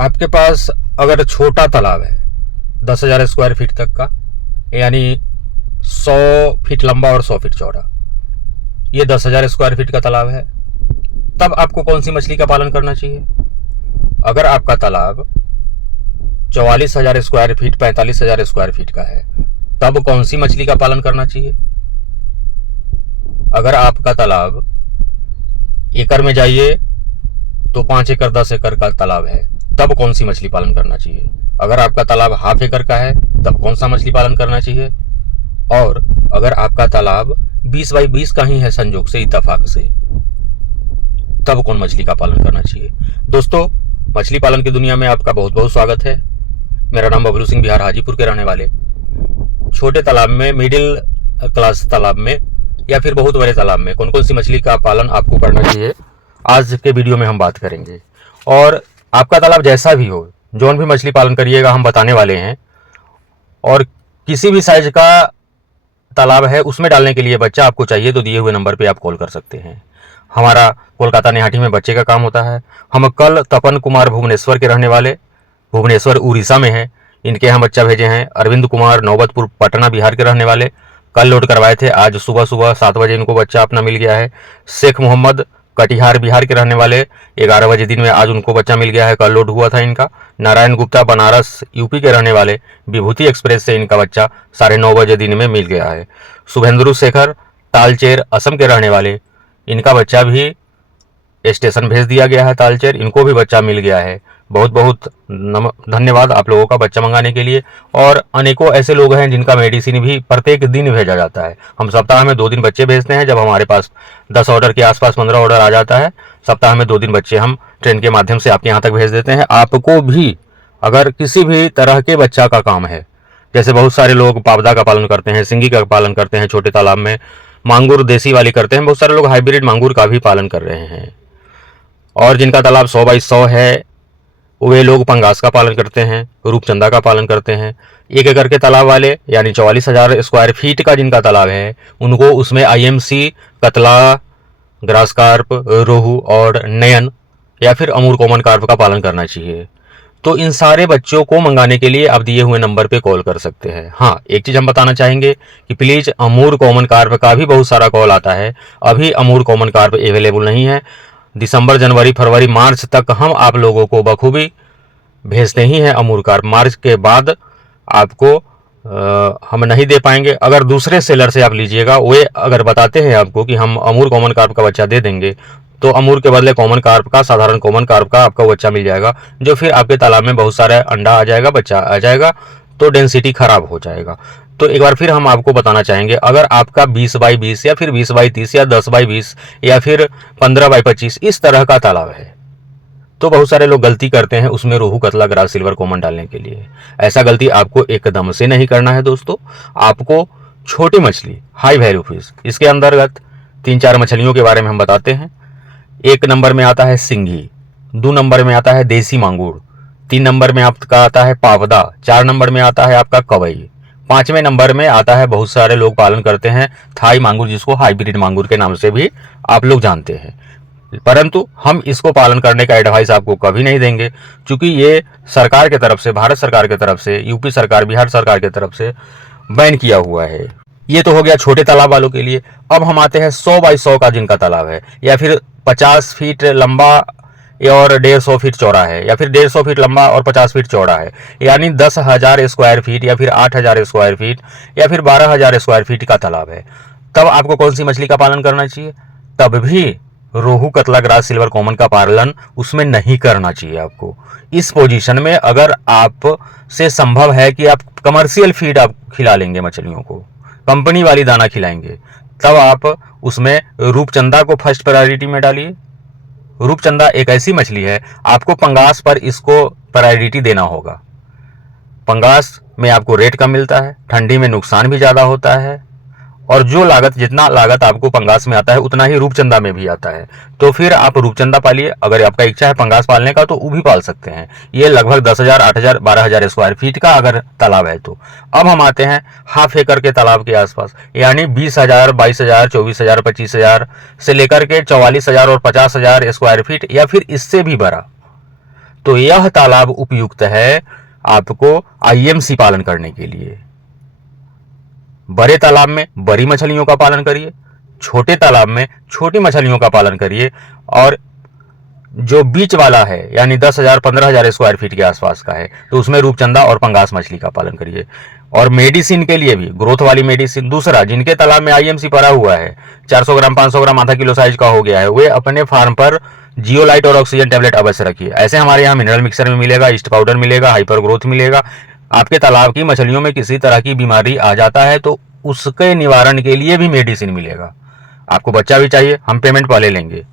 आपके पास अगर छोटा तालाब है 10,000 स्क्वायर फीट तक का, यानी 100 फीट लंबा और 100 फीट चौड़ा, ये 10,000 स्क्वायर फीट का तालाब है, तब आपको कौन सी मछली का पालन करना चाहिए? अगर आपका तालाब 44,000 स्क्वायर फीट 45,000 स्क्वायर फीट का है, तब कौन सी मछली का पालन करना चाहिए? अगर आपका तालाब एकड़ में जाइए तो 5 एकड़ 10 एकड़ का तालाब है, तब कौन सी मछली पालन करना चाहिए? अगर आपका तालाब हाफ एकड़ का है, तब कौन सा मछली पालन करना चाहिए? और अगर आपका तालाब 20 बाई 20 का ही है संजोग से, इत्तेफाक से, तब कौन मछली का पालन करना चाहिए? दोस्तों, मछली पालन की दुनिया में आपका बहुत बहुत स्वागत है। मेरा नाम बबलू सिंह, बिहार हाजीपुर के रहने वाले। छोटे तालाब में, मिडिल क्लास तालाब में या फिर बहुत बड़े तालाब में कौन कौन सी मछली का पालन आपको करना चाहिए, आज के वीडियो में हम बात करेंगे। और आपका तालाब जैसा भी हो, जौन भी मछली पालन करिएगा हम बताने वाले हैं। और किसी भी साइज का तालाब है उसमें डालने के लिए बच्चा आपको चाहिए तो दिए हुए नंबर पे आप कॉल कर सकते हैं। हमारा कोलकाता निहाटी में बच्चे का काम होता है। हम कल तपन कुमार भुवनेश्वर के रहने वाले, भुवनेश्वर उड़ीसा में है, इनके यहाँ बच्चा भेजे हैं। अरविंद कुमार नौबतपुर पटना बिहार के रहने वाले, कल लोड करवाए थे, आज सुबह 7 बजे इनको बच्चा अपना मिल गया है। शेख मोहम्मद कटिहार बिहार के रहने वाले, 11 बजे दिन में आज उनको बच्चा मिल गया है, कल लोड हुआ था इनका। नारायण गुप्ता बनारस यूपी के रहने वाले, विभूति एक्सप्रेस से इनका बच्चा 9:30 बजे दिन में मिल गया है। शुभेंद्रु शेखर तालचेर असम के रहने वाले, इनका बच्चा भी स्टेशन भेज दिया गया है तालचेर, इनको भी बच्चा मिल गया है। बहुत बहुत धन्यवाद आप लोगों का बच्चा मंगाने के लिए। और अनेकों ऐसे लोग हैं जिनका मेडिसिन भी प्रत्येक दिन भेजा जाता है। हम सप्ताह में 2 दिन बच्चे भेजते हैं। जब हमारे पास 10 ऑर्डर के आसपास 15 ऑर्डर आ जाता है, सप्ताह में 2 दिन बच्चे हम ट्रेन के माध्यम से आपके यहाँ तक भेज देते हैं। आपको भी अगर किसी भी तरह के बच्चा का काम है, जैसे बहुत सारे लोग पावदा का पालन करते हैं, सिंगी का पालन करते हैं, छोटे तालाब में मांगूर देसी वाली करते हैं, बहुत सारे लोग हाइब्रिड मांगूर का भी पालन कर रहे हैं। और जिनका तालाब 100 बाई 100 है, वे लोग पंगास का पालन करते हैं, रूपचंदा का पालन करते हैं। 1 एकड़ के तालाब वाले, यानी 44,000 स्क्वायर फीट का जिनका तालाब है, उनको उसमें IMC, कतला, ग्रास कार्प, रोहू और नयन या फिर अमूर कॉमन कार्प का पालन करना चाहिए। तो इन सारे बच्चों को मंगाने के लिए आप दिए हुए नंबर पे कॉल कर सकते हैं। हाँ, एक चीज़ हम बताना चाहेंगे कि प्लीज़ अमूर कॉमन कार्प का भी बहुत सारा कॉल आता है। अभी अमूर कॉमन कार्प अवेलेबल नहीं है। दिसंबर, जनवरी, फरवरी, मार्च तक हम आप लोगों को बखूबी भेजते ही हैं अमूर कार्प। मार्च के बाद आपको हम नहीं दे पाएंगे। अगर दूसरे सेलर से आप लीजिएगा, वे अगर बताते हैं आपको कि हम अमूर कॉमन कार्प का बच्चा दे देंगे, तो अमूर के बदले कॉमन कार्प का, साधारण कॉमन कार्प का आपका बच्चा मिल जाएगा, जो फिर आपके तालाब में बहुत सारा अंडा आ जाएगा, बच्चा आ जाएगा, तो डेंसिटी खराब हो जाएगा। तो एक बार फिर हम आपको बताना चाहेंगे, अगर आपका 20 बाई 20 या फिर 20 बाई 30 या 10 बाई 20 या फिर 15 बाई 25 इस तरह का तालाब है, तो बहुत सारे लोग गलती करते हैं उसमें रोहू, कतला, ग्रास, सिल्वर कॉमन डालने के लिए। ऐसा गलती आपको एकदम से नहीं करना है दोस्तों। आपको छोटी मछली, हाई वैल्यू फिश, इसके अंतर्गत 3-4 मछलियों के बारे में हम बताते हैं। 1 नंबर में आता है सिंगी, 2 नंबर में आता है देसी मांगूर, 3 नंबर में आपका आता है पावदा, 4 नंबर में आता है आपका कवई, 5वें नंबर में आता है, बहुत सारे लोग पालन करते हैं, थाई मांगूर, जिसको हाइब्रिड मांगूर के नाम से भी आप लोग जानते हैं। परंतु हम इसको पालन करने का एडवाइस आपको कभी नहीं देंगे, क्योंकि ये सरकार के तरफ से, भारत सरकार के तरफ से, यूपी सरकार, बिहार सरकार की तरफ से बैन किया हुआ है। ये तो हो गया छोटे तालाब वालों के लिए। अब हम आते हैं 100 बाई 100 का जिनका तालाब है, या फिर 50 फीट लंबा और 150 फीट चौड़ा है, या फिर 150 फीट लंबा और 50 फीट चौड़ा है, यानी 10,000 स्क्वायर फीट या फिर 8,000 स्क्वायर फीट या फिर 12,000 स्क्वायर फीट का तालाब है, तब आपको कौन सी मछली का पालन करना चाहिए? तब भी रोहू, कतला, ग्रास, सिल्वर कॉमन का पालन उसमें नहीं करना चाहिए आपको। इस पोजीशन में अगर आप से संभव है कि आप कमर्शियल फीड आप खिला लेंगे मछलियों को, कंपनी वाली दाना खिलाएंगे, तब आप उसमें रूपचंदा को फर्स्ट प्रायोरिटी में डालिए। रूपचंदा एक ऐसी मछली है, आपको पंगास पर इसको प्रायोरिटी देना होगा। पंगास में आपको रेट कम मिलता है, ठंडी में नुकसान भी ज़्यादा होता है, और जो लागत, जितना लागत आपको पंगास में आता है उतना ही रूपचंदा में भी आता है। तो फिर आप रूपचंदा पालिए। अगर आपका इच्छा है पंगास पालने का तो वो भी पाल सकते हैं। ये लगभग 10,000, 8,000, 12,000 स्क्वायर फीट का अगर तालाब है तो। अब हम आते हैं हाफ एकड़ के तालाब के आसपास, यानी 20,000, 22,000, 24,000, 25,000 से लेकर के 44,000 और 50,000 स्क्वायर फीट या फिर इससे भी बड़ा। तो यह तालाब उपयुक्त है आपको आईएमसी पालन करने के लिए। बड़े तालाब में बड़ी मछलियों का पालन करिए, छोटे तालाब में छोटी मछलियों का पालन करिए, और जो बीच वाला है यानी 10,000 15,000 स्क्वायर फीट के आसपास का है तो उसमें रूपचंदा और पंगास मछली का पालन करिए। और मेडिसिन के लिए भी ग्रोथ वाली मेडिसिन, दूसरा जिनके तालाब में आईएमसी पड़ा हुआ है, 400 ग्राम 500 ग्राम आधा किलो साइज का हो गया है, वे अपने फार्म पर जियोलाइट और ऑक्सीजन टैबलेट अवश्य रखिए। ऐसे हमारे यहाँ मिनरल मिक्सर में मिलेगा, ईस्ट पाउडर मिलेगा, हाइपर ग्रोथ मिलेगा। आपके तालाब की मछलियों में किसी तरह की बीमारी आ जाता है तो उसके निवारण के लिए भी मेडिसिन मिलेगा। आपको बच्चा भी चाहिए, हम पेमेंट पहले लेंगे।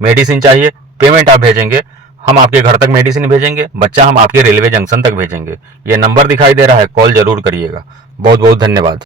मेडिसिन चाहिए, पेमेंट आप भेजेंगे, हम आपके घर तक मेडिसिन भेजेंगे, बच्चा हम आपके रेलवे जंक्शन तक भेजेंगे। ये नंबर दिखाई दे रहा है, कॉल जरूर करिएगा। बहुत बहुत धन्यवाद।